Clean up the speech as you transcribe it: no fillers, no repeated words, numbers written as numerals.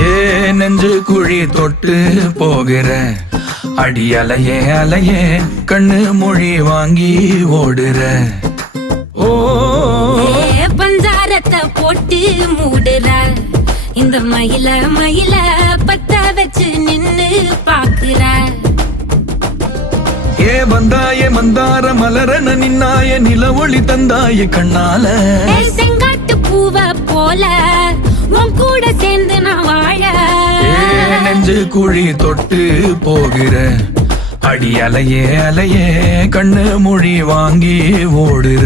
ஏ நெஞ்சு குழி தொட்டு போகிற அடி அலையே அலையே கண்ணு மொழி வாங்கி ஓடுற. ஓ பஞ்சாரத்தை போட்டு மூடுற இந்த மயில மயில பத்த வச்சு நின்னு பாக்குற. ஏ வந்தாய மந்தார மலரன நின்னாய நில ஒளி தந்தாய கண்ணால. செங்காட்டு பூவ போல உன் கூட சேர்ந்து நான் வாழ. நெஞ்சு குழி தொட்டு போகிற அடி அலையே அலையே கண்ணு மொழி வாங்கி ஓடுற.